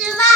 是吗？